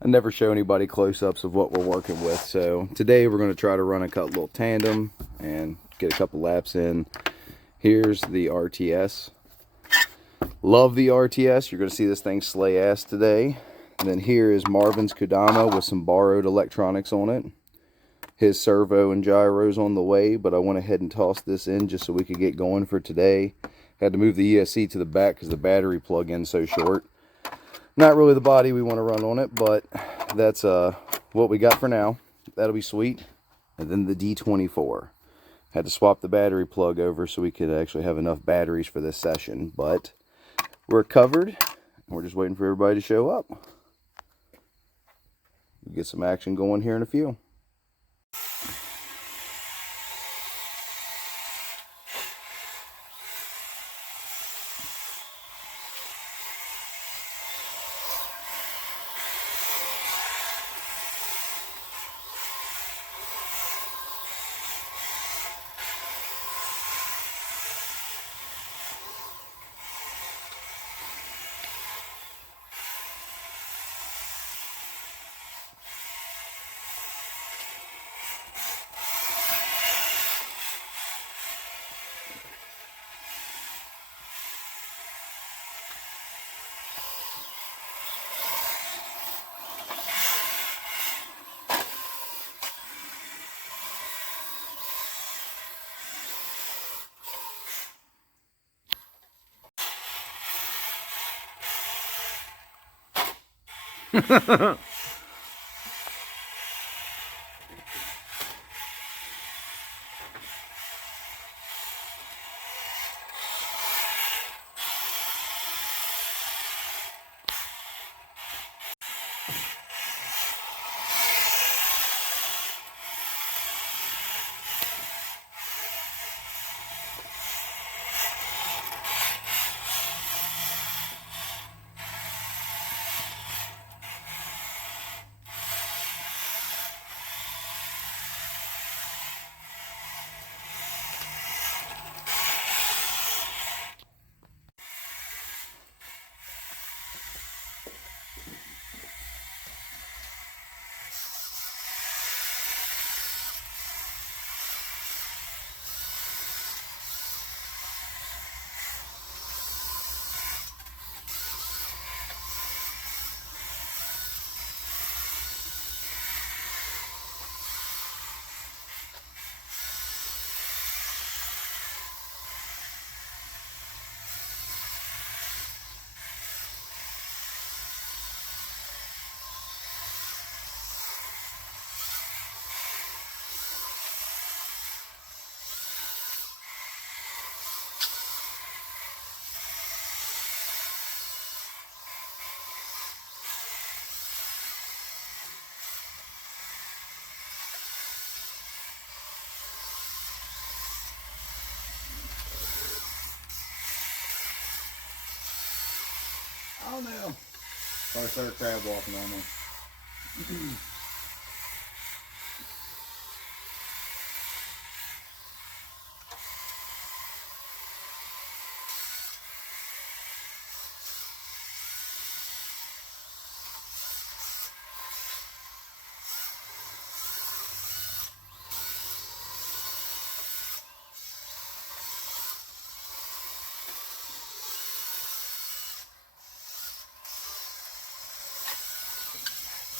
I never show anybody close-ups of what we're working with. So today we're going to try to run a little tandem and get a couple laps in. Here's the RTS. Love the RTS. You're going to see this thing slay ass today. And then here is Marvin's Kodama with some borrowed electronics on it. His servo and gyros on the way, but I went ahead and tossed this in just so we could get going for today. Had to move the ESC to the back because the battery plug-in's so short. Not really the body we want to run on it, but that's what we got for now. That'll be sweet. And then the D24. Had to swap the battery plug over so we could actually have enough batteries for this session, but we're covered. We're just waiting for everybody to show up. We'll get some action going here in a few. I don't know. Or start crab walking on them.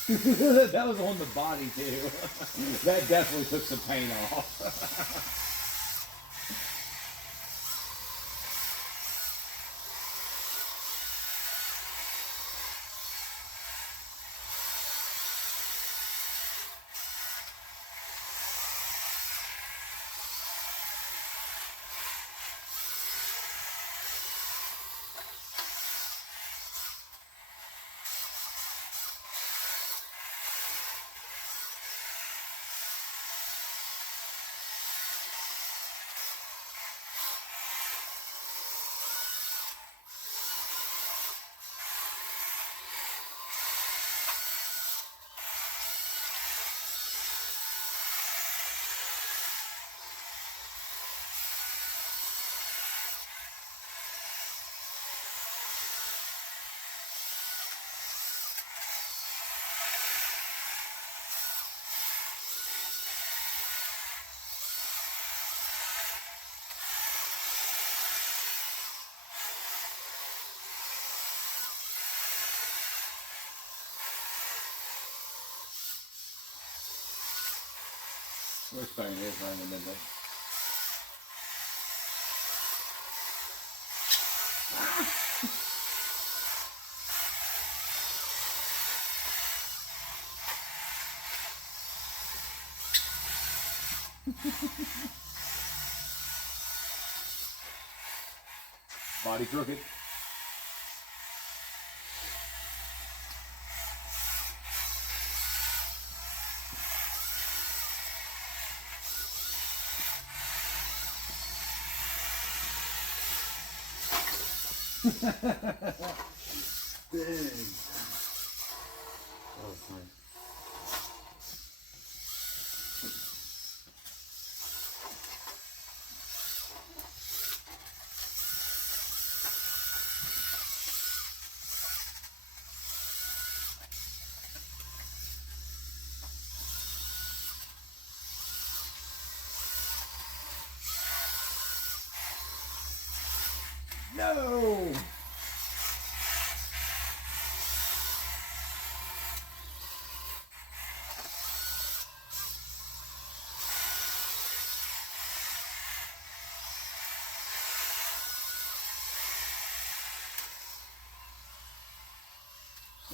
That was on the body too. That definitely took some paint off. Wishbone is running, isn't it? Body crooked. Big. Oh, nice. No!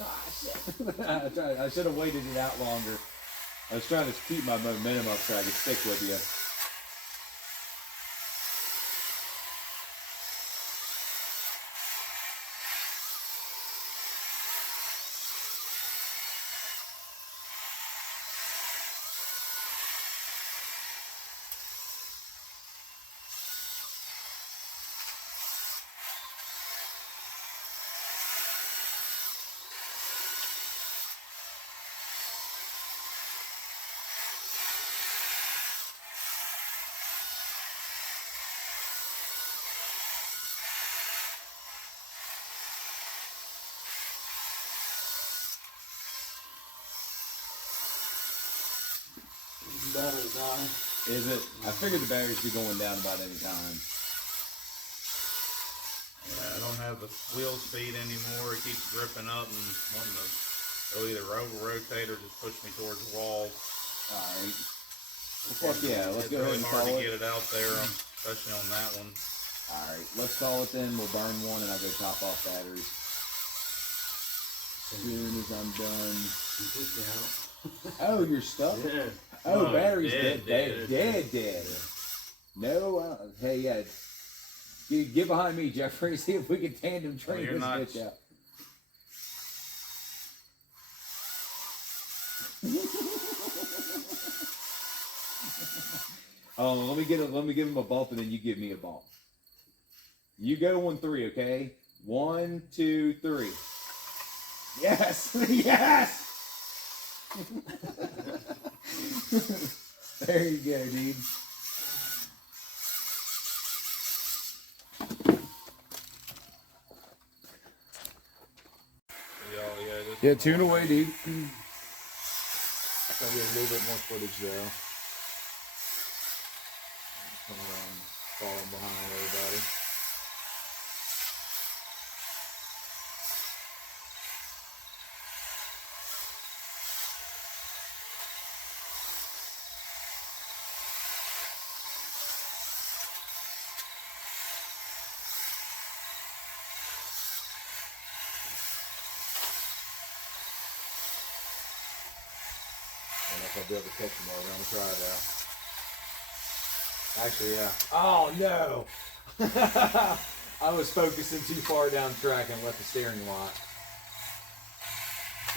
Ah, shit. I should have waited it out longer. I was trying to keep my momentum up so I could stick with you. Battery dying. Is it? I figured the batteries be going down about any time. Yeah, I don't have the wheel speed anymore. It keeps gripping up and wanting to go either over rotate or just push me towards the wall. Alright. Well, fuck yeah, let's go ahead and call it. It's really hard to get it out there, especially on that one. Alright, let's call it then. We'll burn one and I'll go top off batteries. As soon as I'm done. You push me out. Oh, you're stuck? Yeah. Oh, No, battery's dead, dead. Dead. Yeah. No, hey, yeah. Get behind me, Jeffrey. See if we can tandem train you're this not- bitch out. Oh, let me give him a bump and then you give me a bump. You go on 3, okay? 1, 2, 3. Yes! Yes! There you go, dude. Yeah, tune away, dude. Gonna be a little bit more footage though. Come around, falling behind everybody. I don't know if I'll be able to catch them all. We're gonna try it out. Actually, yeah. Oh no! I was focusing too far down track and left the steering lock.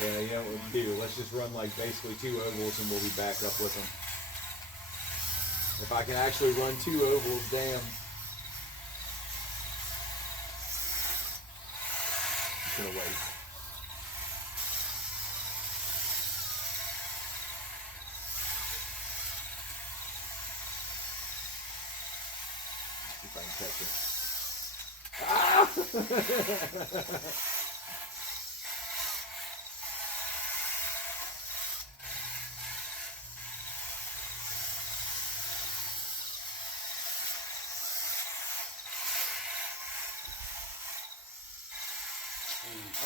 Yeah, you know what we'll do? Let's just run like basically 2 ovals and we'll be back up with them. If I can actually run 2 ovals, damn. I'm gonna wait. See if I can catch it. Ah!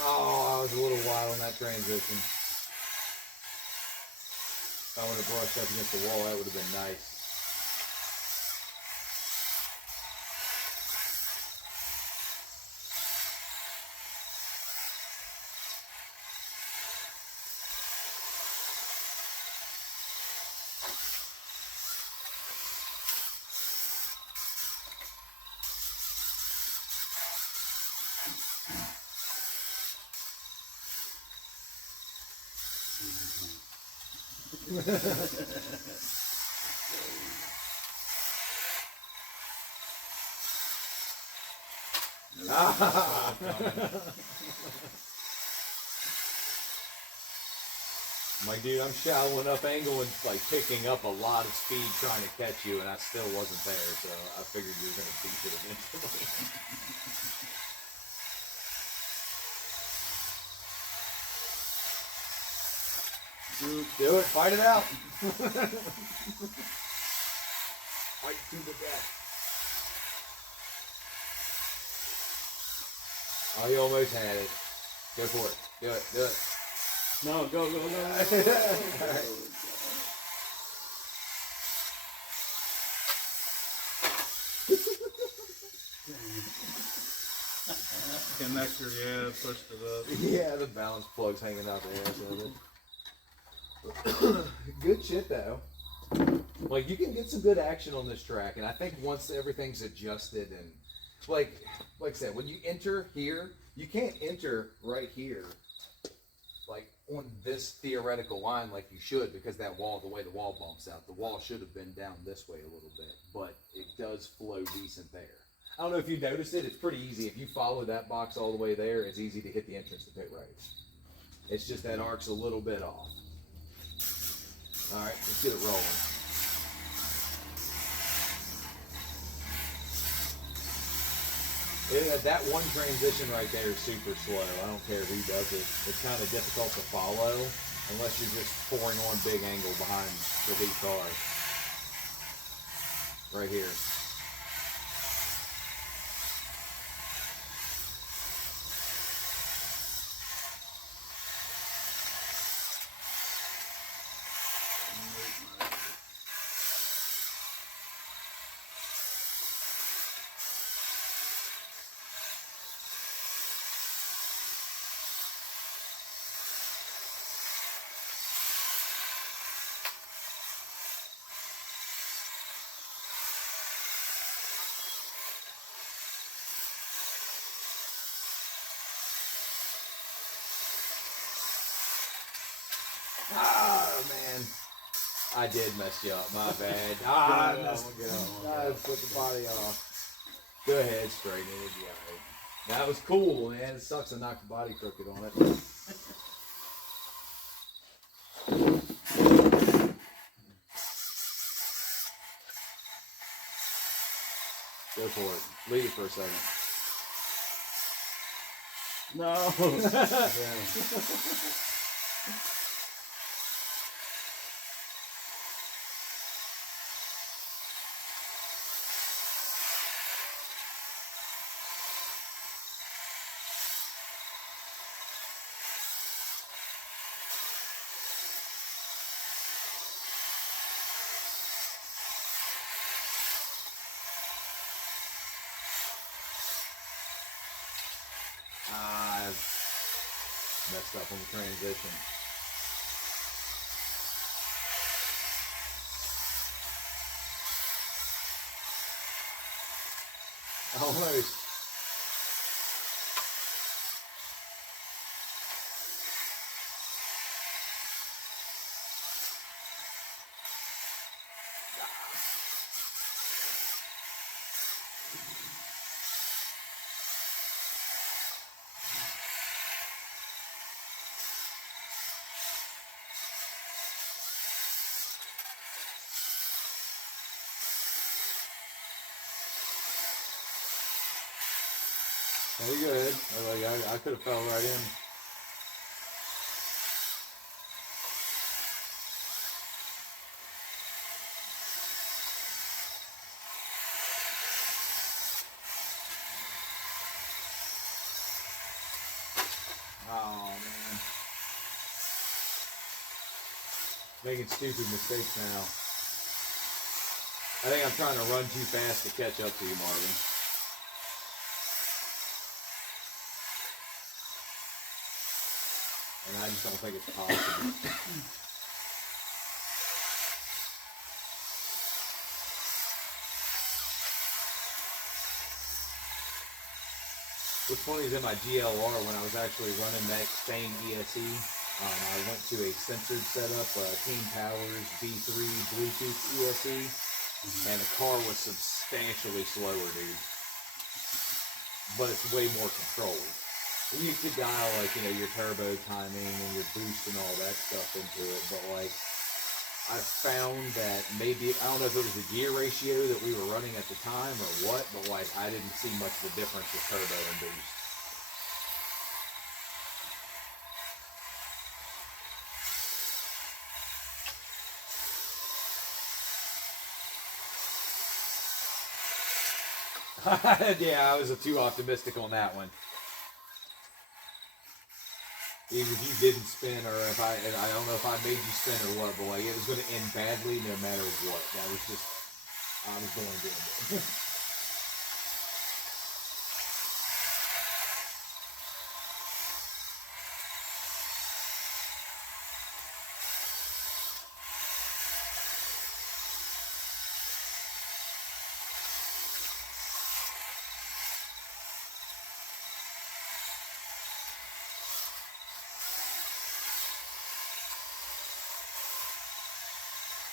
Oh, I was a little wild on that transition. If I would have brushed up against the wall, that would have been nice. I'm like, dude, I'm shallow enough angle and like picking up a lot of speed trying to catch you, and I still wasn't there, so I figured you were going to beat it eventually. Do it, fight it out. Fight to the death. Oh, you almost had it. Go for it. Do it. Do it. No, go. Connector, yeah, pushed it up. Yeah, the balance plug's hanging out the ass of it. Good shit, though. Like, you can get some good action on this track, and I think once everything's adjusted and, like I said, when you enter here, you can't enter right here, like on this theoretical line like you should, because that wall, the way the wall bumps out, the wall should have been down this way a little bit, but it does flow decent there. I don't know if you noticed it, it's pretty easy. If you follow that box all the way there, it's easy to hit the entrance to pit right. It's just that arc's a little bit off. All right, let's get it rolling. Yeah, that one transition right there is super slow. I don't care who does it. It's kind of difficult to follow unless you're just pouring on big angle behind the lead car. Right here. Ah, man. I did mess you up. My bad. I put the body off. Go ahead, straighten it. Yeah. That was cool, man. It sucks to knock the body crooked on it. Go for it. Leave it for a second. No. I've messed up on the transition. Almost. Very good. I could have fell right in. Oh, man. Making stupid mistakes now. I think I'm trying to run too fast to catch up to you, Marvin. And I just don't think it's possible. What's funny is in my GLR, when I was actually running that same ESE, I went to a censored setup, Team Powers B3 Bluetooth ESE, and the car was substantially slower, dude. But it's way more controlled. And you could dial, like, you know, your turbo timing and your boost and all that stuff into it, but, like, I found that maybe, I don't know if it was the gear ratio that we were running at the time or what, but, like, I didn't see much of a difference with turbo and boost. Yeah, I was too optimistic on that one. Even if you didn't spin, or if I don't know if I made you spin or what, but like it was going to end badly no matter what. That was just, I was going to end it.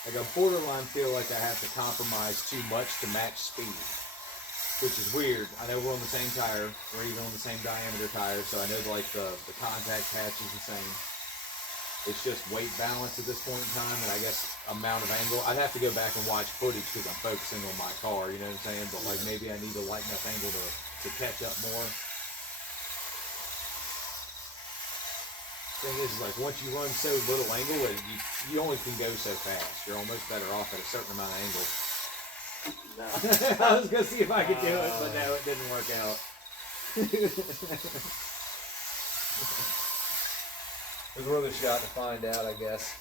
Like I borderline feel like I have to compromise too much to match speed, which is weird. I know we're on the same tire, we're even on the same diameter tire, so I know like the contact patch is the same. It's just weight balance at this point in time, and I guess amount of angle. I'd have to go back and watch footage because I'm focusing on my car, you know what I'm saying? But like maybe I need to lighten up angle to catch up more. Thing is like once you run so little angle, you only can go so fast. You're almost better off at a certain amount of angle. No. I was gonna see if I could do it, but no, it didn't work out. It was worth a shot to find out, I guess.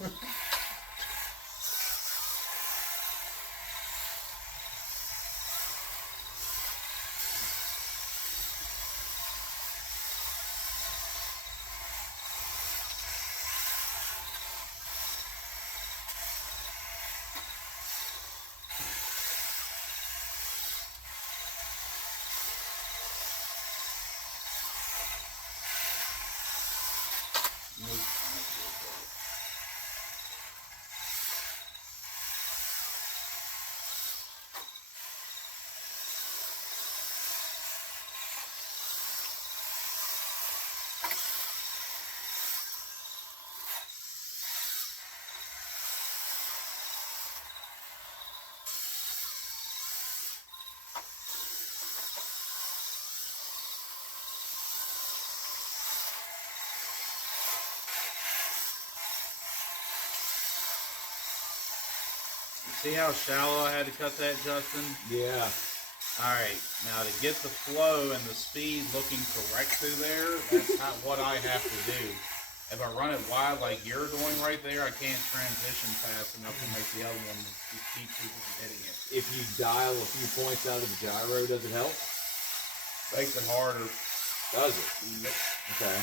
See how shallow I had to cut that, Justin? Yeah. Alright, now to get the flow and the speed looking correct through there, that's not what I have to do. If I run it wide like you're doing right there, I can't transition fast enough to make the other one keep people from hitting it. If you dial a few points out of the gyro, does it help? Makes it harder. Does it? Yep. Okay.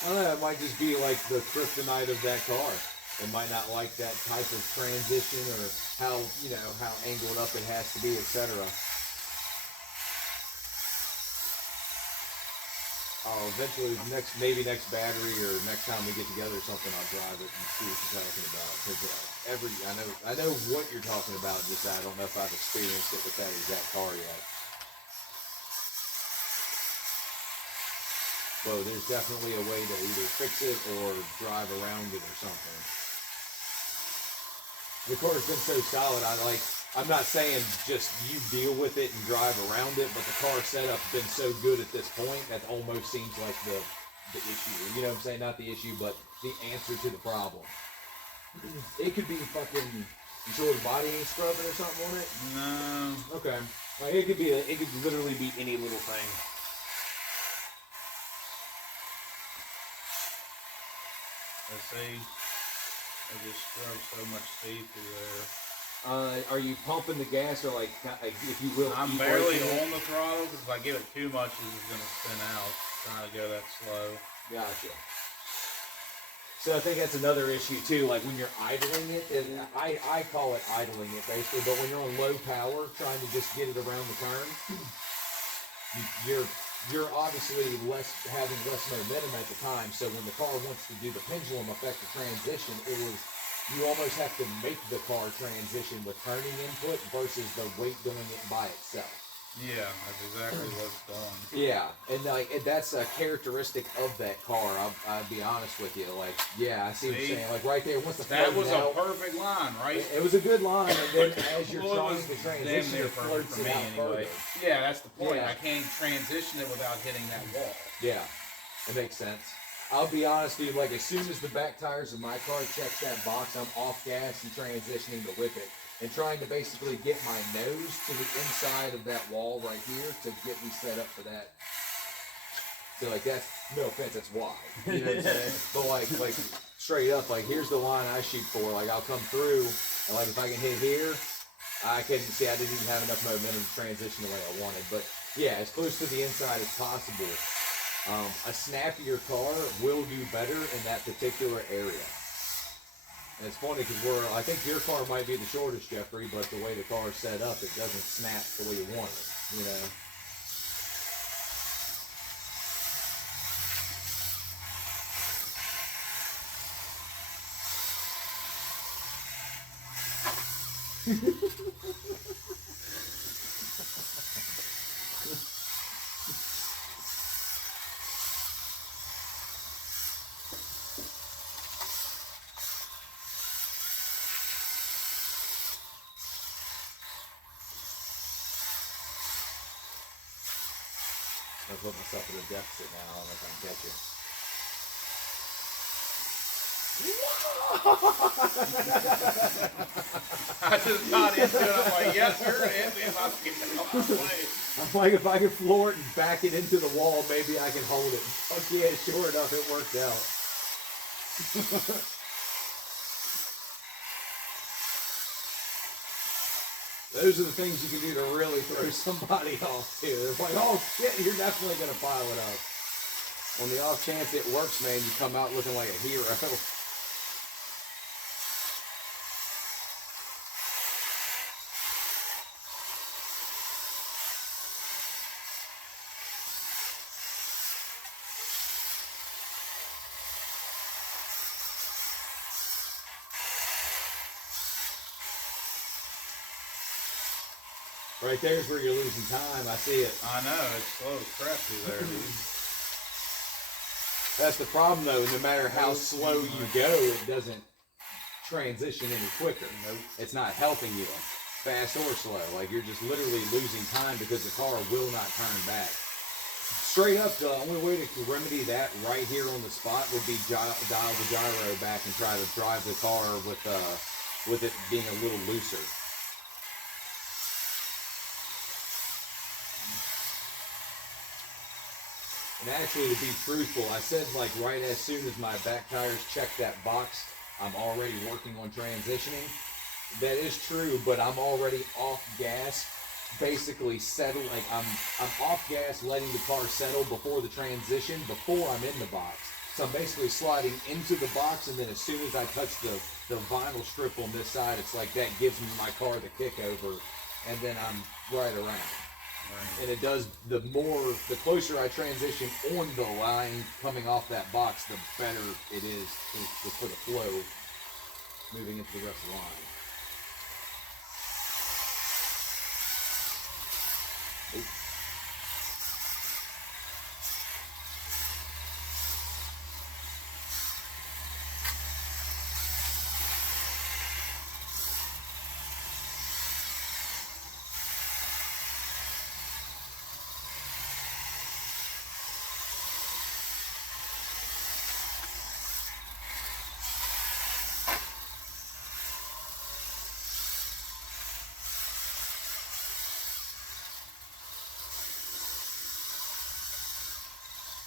I don't know, it might just be like the kryptonite of that car. It might not like that type of transition or how, you know, how angled up it has to be, etc. Eventually, maybe next battery or next time we get together or something, I'll drive it and see what you're talking about. Because I know what you're talking about. Just I don't know if I've experienced it with that exact car yet. Well, there's definitely a way to either fix it or drive around it or something. The car's been so solid. I'm not saying just you deal with it and drive around it, but the car setup's been so good at this point that almost seems like the issue. You know what I'm saying? Not the issue, but the answer to the problem. It could be fucking. You sure the body ain't scrubbing or something on it? No. Okay. Like it could literally be any little thing. Let's see. I just drove so much speed through there. Are you pumping the gas or like, if you will? I'm barely on the throttle because if I give it too much, it's just gonna spin out. Trying to go that slow. Gotcha. So I think that's another issue too. Like when you're idling it, and I call it idling it basically, but when you're on low power, trying to just get it around the turn, you're obviously having less momentum at the time. So when the car wants to do the pendulum effect of transition, you almost have to make the car transition with turning input versus the weight doing it by itself. Yeah, that's exactly what's going. Yeah, and that's a characteristic of that car. I'll be honest with you. Like, yeah, I see what you're saying. Like right there, once the that was out, a perfect line, right? It was a good line, and then as you're trying to damn transition, near it perfect flirts for it me out anyway. further. Yeah, that's the point. Yeah. I can't transition it without hitting that wall. Yeah, it makes sense. I'll be honest with you. Like as soon as the back tires of my car checks that box, I'm off gas and transitioning to whip it. And trying to basically get my nose to the inside of that wall right here to get me set up for that. So like that's, no offense, that's why. You know what I'm saying? But like straight up, like here's the line I shoot for. Like I'll come through, and like if I can hit here, I didn't even have enough momentum to transition the way I wanted. But yeah, as close to the inside as possible. A snappier car will do better in that particular area. And it's funny because I think your car might be the shortest, Jeffrey, but the way the car is set up, it doesn't snap the way you want it, you know? I put myself at a deficit now. I don't know if I can catch it. I just got into it. I'm like, yes, you're in. I'm getting out of my way. I'm like, if I can floor it and back it into the wall, maybe I can hold it. Fuck yeah, sure enough, it worked out. Those are the things you can do to really throw somebody off too. It's like, oh shit, you're definitely gonna pile it up. On the off chance it works, man, you come out looking like a hero. Right there's where you're losing time. I see it. I know, it's slow as crap through there, dude. That's the problem though. No matter how slow you go, it doesn't transition any quicker. Nope. It's not helping you, fast or slow. Like you're just literally losing time because the car will not turn back. Straight up, the only way to remedy that right here on the spot would be dial the gyro back and try to drive the car with it being a little looser. And actually, to be truthful, I said like right as soon as my back tires check that box, I'm already working on transitioning. That is true, but I'm already off gas, basically settled. Like I'm off gas, letting the car settle before the transition, before I'm in the box. So I'm basically sliding into the box, and then as soon as I touch the vinyl strip on this side, it's like that gives me my car the kick over, and then I'm right around. And it does, the closer I transition on the line coming off that box, the better it is for the flow moving into the rest of the line. Ooh.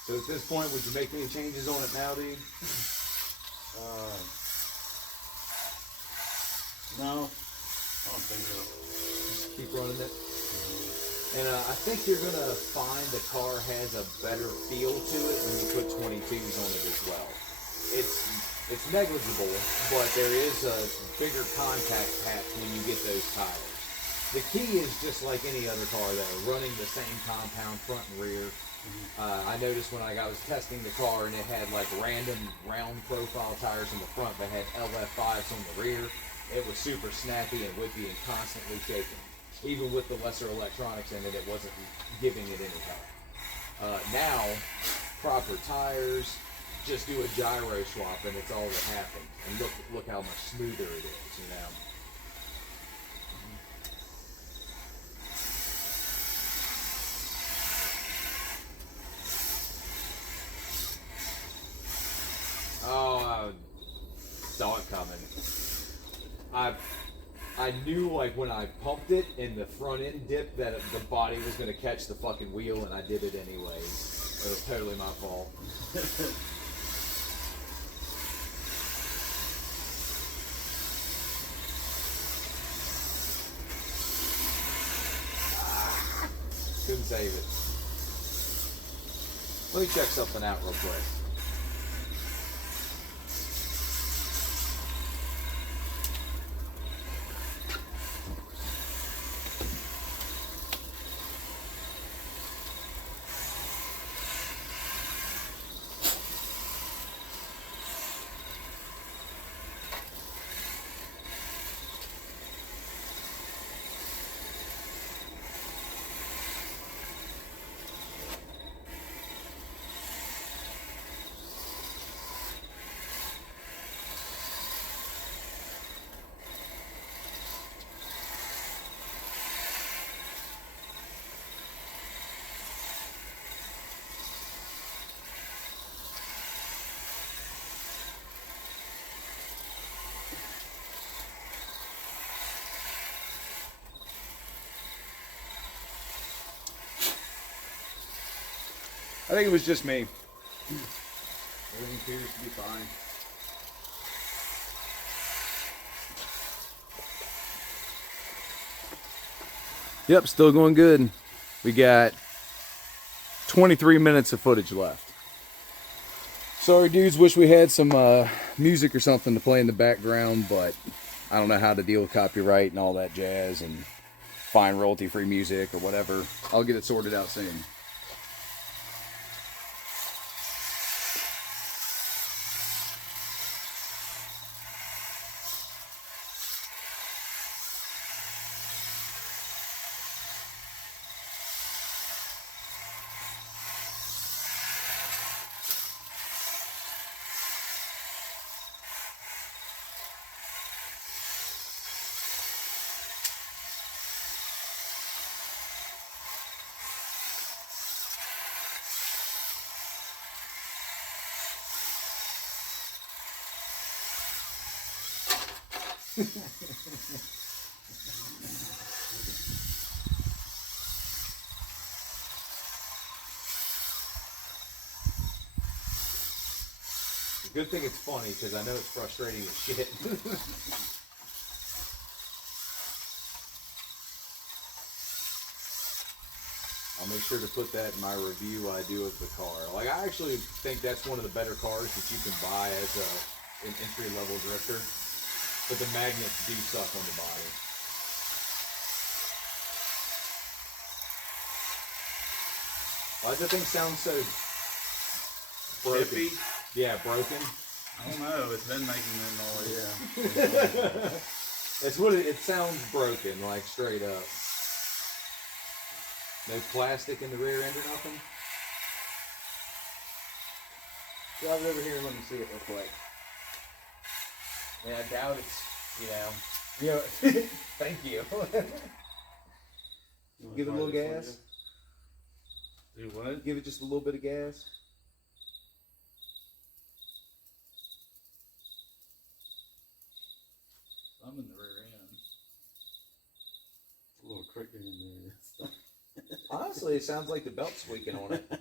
So at this point, would you make any changes on it now, dude? No, I don't think so. Just keep running it. And I think you're going to find the car has a better feel to it when you put 22s on it as well. It's negligible, but there is a bigger contact patch when you get those tires. The key is just like any other car though, running the same compound front and rear. I noticed when I was testing the car and it had like random round profile tires in the front but had LF5s on the rear, it was super snappy and whippy and constantly shaking. Even with the lesser electronics in it, it wasn't giving it any help. Now, proper tires, just do a gyro swap and it's all that happens. And look how much smoother it is, you know. Oh, I saw it coming. I knew like when I pumped it in the front end dip that the body was going to catch the fucking wheel, and I did it anyways. It was totally my fault. Couldn't save it. Let me check something out real quick. I think it was just me. Everything appears to be fine. Yep, still going good. We got 23 minutes of footage left. Sorry dudes, wish we had some music or something to play in the background, but I don't know how to deal with copyright and all that jazz and find royalty-free music or whatever. I'll get it sorted out soon. Good thing it's funny because I know it's frustrating as shit. I'll make sure to put that in my review I do of the car. Like, I actually think that's one of the better cars that you can buy as an entry-level drifter. But the magnets do suck on the body. Why does the thing sound so broken? Chippy? Yeah, broken. I don't know. It's been making that noise. Yeah. That's what it sounds broken, like straight up. No plastic in the rear end or nothing? Drive it over here and let me see it real quick. Yeah, I doubt it's, You know, thank you. Give it a little gas. Do what? Give it just a little bit of gas. I'm in the rear end. A little cricket in there. Honestly, it sounds like the belt's squeaking on it.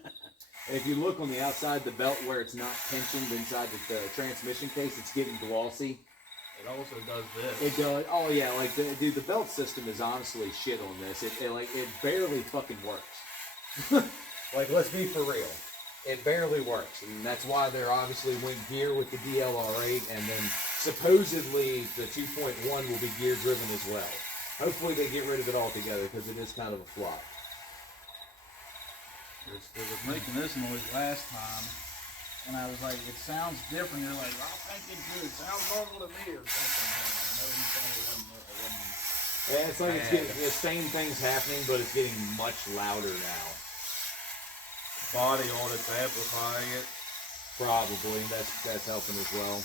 And if you look on the outside of the belt where it's not tensioned inside the transmission case, it's getting glossy. It also does this. It does. Oh yeah, like dude, the belt system is honestly shit on this. It barely fucking works. Like, let's be for real. It barely works, and that's why they're obviously went gear with the DLR8, and then supposedly the 2.1 will be gear driven as well. Hopefully they get rid of it altogether because it is kind of a flop. It was making this noise last time, and I was like, it sounds different. You're like, I think it do. It sounds normal to me or something. I know he said it wasn't. Yeah, it's like it's getting the same thing's happening, but it's getting much louder now. Body on it's amplifying it. Probably that's helping as well.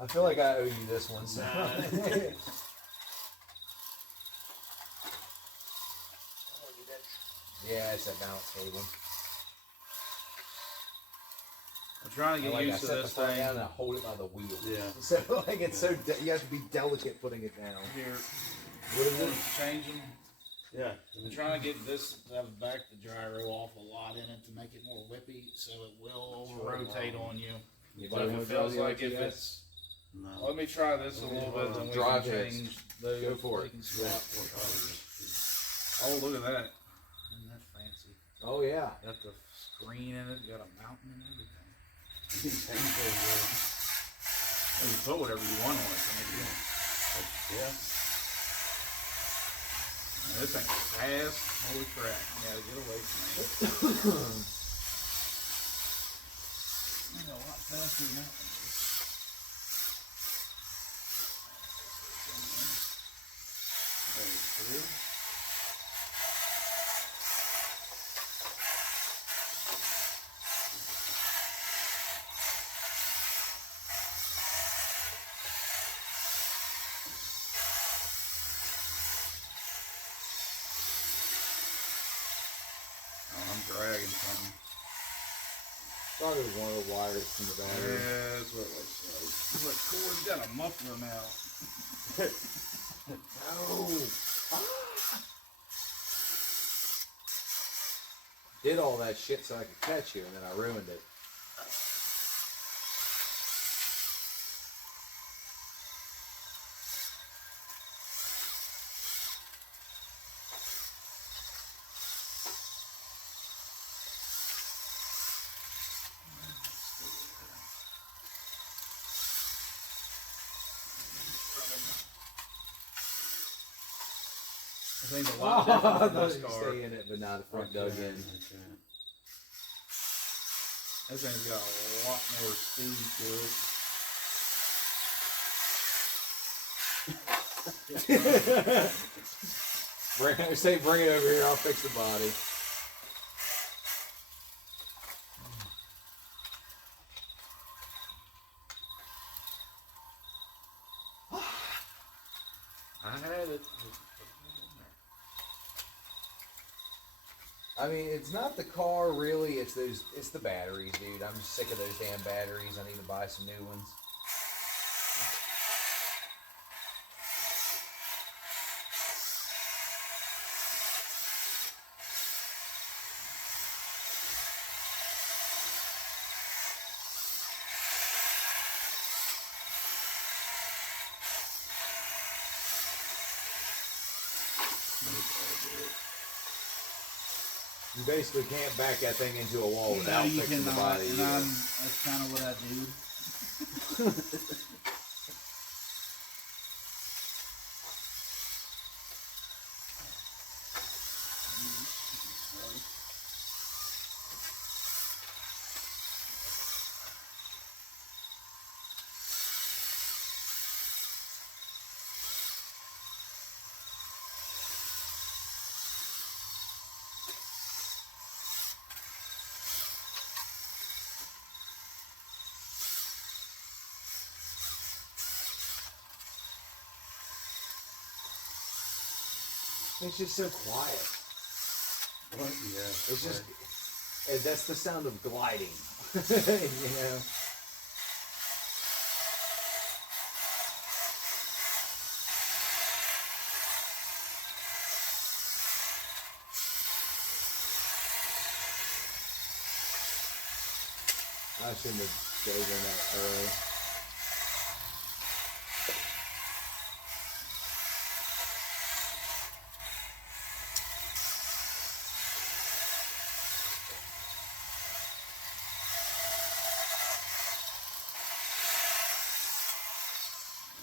I feel like I owe you this one, so. Yeah, it's a balance cable. I'm trying to get used to this thing. Down and I hold it by the wheel. Yeah. So like it's so you have to be delicate putting it down. Here, What is it? change them. Yeah. I'm trying to get this back the gyro off a lot in it to make it more whippy, so it will rotate on you. So if it feels like if it's, No. let me try this a little bit, then we Drive can this. change those. Go for it. We can swap. Oh, look at that! Isn't that fancy? Oh yeah. Got the screen in it, got a mountain and everything. Painful, You can put whatever you want on it. Can't you? yeah. Man, this thing's fast. Holy crap! You gotta get away from me. It's a lot faster than that one is. There it is. Oh, I'm dragging something. Thought it was one of the wires from the battery. Yeah, that's what it looks like. Look, Corey's got a muffler now. Did all that shit so I could catch you, and then I ruined it. I think a lot different I from thought this you car. stay in it, but not the front dug in. This thing's got a lot more speed to it. Bring it over here. I'll fix the body. I had it. I mean, it's not the car really. It's the batteries, dude. I'm just sick of those damn batteries. I need to buy some new ones. You basically can't back that thing into a wall without you fixing the cannot, body. and either. that's kind of what I do. It's just so quiet. Yeah. It's just that's the sound of gliding. You know. I shouldn't have dove in that early.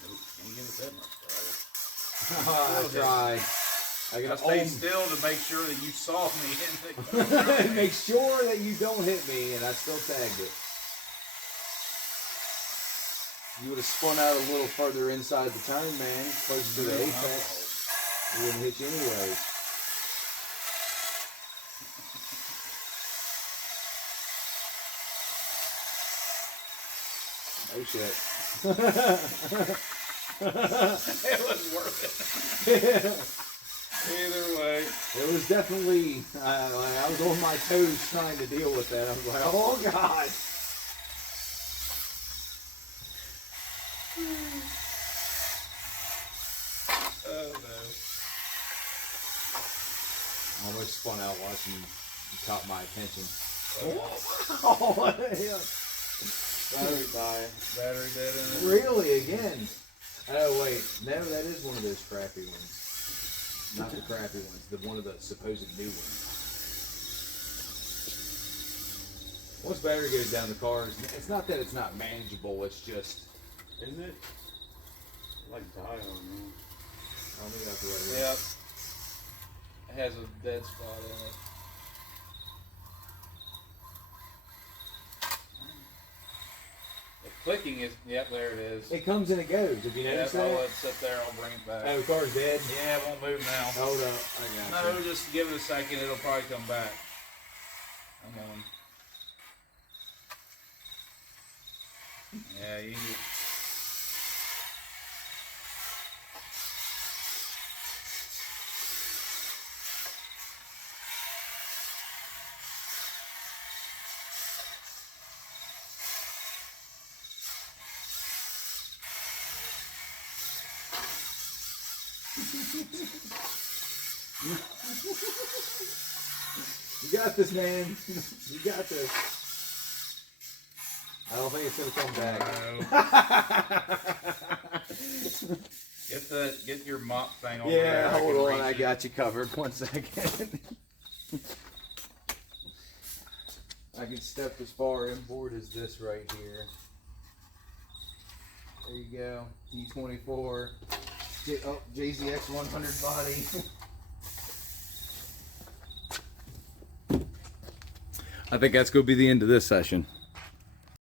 Nope, can't give it that much power. I tried. I I got stayed still to make sure that you saw me in the Make sure that you don't hit me, and I still tagged it. You would have spun out a little further inside the turn, man, close to the apex. It wouldn't hit you anyways. Oh shit. It was worth it. Either way. It was definitely, I was on my toes trying to deal with that. I was like, oh god. Oh no. I almost spun out watching you caught my attention. Oh, Oh, yeah. Battery dying. battery dead in it. Really? Again? Oh, wait. No, that is one of those crappy ones. Not the crappy ones, one of the supposed new ones. Once battery goes down, the car it's not that it's not manageable, it's just. Isn't it? Like die on me. I'll leave that right here. Yep. It has a dead spot in it. The clicking is, yep, there it is. It comes and it goes. Have you Yep, noticed I'll that? let it sit there, I'll bring it back. Oh, the car's dead? Yeah, it won't move now. Hold up. I got No, just give it a second, it'll probably come back. Come on. Yeah, you. You got this, man. You got this. I don't think it's gonna come back. Get your mop thing over Yeah, there. I hold can on. reach I it. got you covered. 1 second. I can step as far inboard as this right here. There you go. D24. JZX 100 body. I think that's going to be the end of this session.